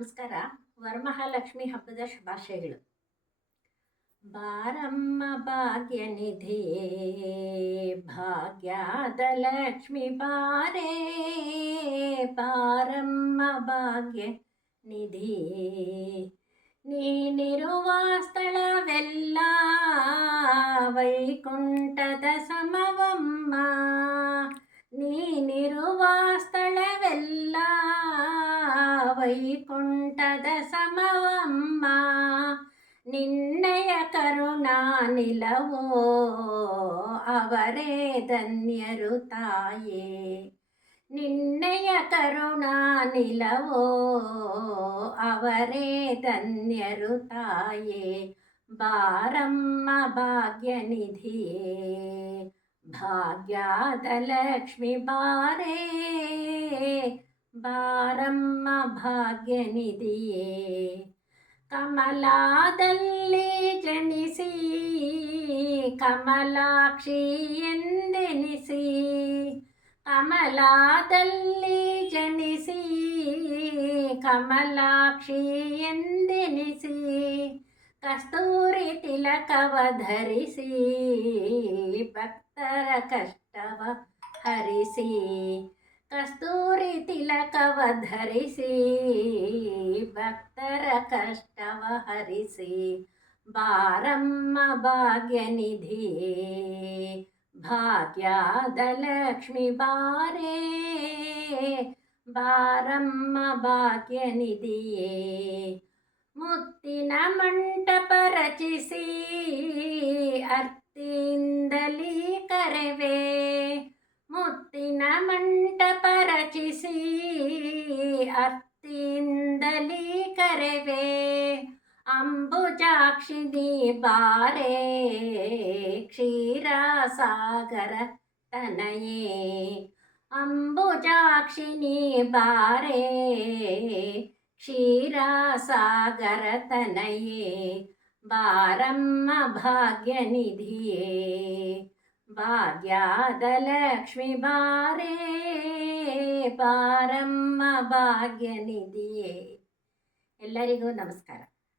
ನಮಸ್ಕಾರ. ವರಮಹಾಲಕ್ಷ್ಮಿ ಹಬ್ಬದ ಶುಭಾಶಯಗಳು. ಬಾರಮ್ಮ ಭಾಗ್ಯ ನಿಧಿ, ಭಾಗ್ಯದ ಲಕ್ಷ್ಮಿ ಬಾರೇ ಬಾರಮ್ಮ ಭಾಗ್ಯ ನಿಧಿ. ನೀನಿರುವ ಸ್ಥಳವೆಲ್ಲ ವೈಕುಂಠದ ವೈಕುಂಠದ ಸಮವಮ್ಮ, ನಿನ್ನಯ ಕರುಣಾ ನಿಲವೋ, ಅವರೇ ಧನ್ಯರು ತಾಯೇ. ನಿನ್ನಯ ಕರುಣಾ ನಿಲವೋ, ಅವರೇ ಧನ್ಯರು ತಾಯೇ. ಬಾರಮ್ಮ ಭಾಗ್ಯನಿಧಿಯೇ ಭಾಗ್ಯಾದ ಲಕ್ಷ್ಮಿ ಬಾರೇ. ಬಾರಮ್ಮ ಭಾಗ್ಯನಿಧಿಯೇ ಕಮಲಾದಲ್ಲಿ ಜನಿಸಿ ಕಮಲಾಕ್ಷಿ ಎಂದೆನಿಸಿ ಕಮಲಾದಲ್ಲಿ ಜನಿಸಿ ಕಮಲಾಕ್ಷಿ ಎಂದೆನಿಸಿ ಕಸ್ತೂರಿ ತಿಲಕವ ಧರಿಸಿ ಭಕ್ತರ ಕಷ್ಟವ ಹರಿಸಿ ಕಸ್ತೂರಿ ತಿಲಕವ ಧರಿಸಿ, ಭಕ್ತರ ಕಷ್ಟವ ಹರಿಸಿ, ಬಾರಮ್ಮ ಭಾಗ್ಯ ನಿಧಿ ಭಾಗ್ಯಾದ ಲಕ್ಷ್ಮಿ ಬಾರೇ, ಬಾರಮ್ಮ ಭಾಗ್ಯ ನಿಧಿಯೇ ಮುತ್ತಿನ ಮಂಟಪ ರಚಿಸಿ, ಅರ್ತಿಯಿಂದಲೇ ಕರೆವೆ. ಮುತ್ತಿನ ಮಂಟಪ ರಚಿಸಿ ಅರ್ತಿಯಿಂದಲೇ ಕರೆವೆ ಅಂಬುಜಾಕ್ಷಿಣಿ ಬಾರೆ ಕ್ಷೀರಸಾಗರ ತನಯೇ ಅಂಬುಜಾಕ್ಷಿಣಿ ಬಾರೆ ಕ್ಷೀರಸಾಗರ ತನಯೇ ಬಾರಮ್ಮ ಭಾಗ್ಯನಿಧಿಯೇ ಭಾಗ್ಯದ ಲಕ್ಷ್ಮಿ ಬಾರೇ ಬಾರಮ್ಮ ಭಾಗ್ಯನಿಧಿಯೇ ಎಲ್ಲರಿಗೂ ನಮಸ್ಕಾರ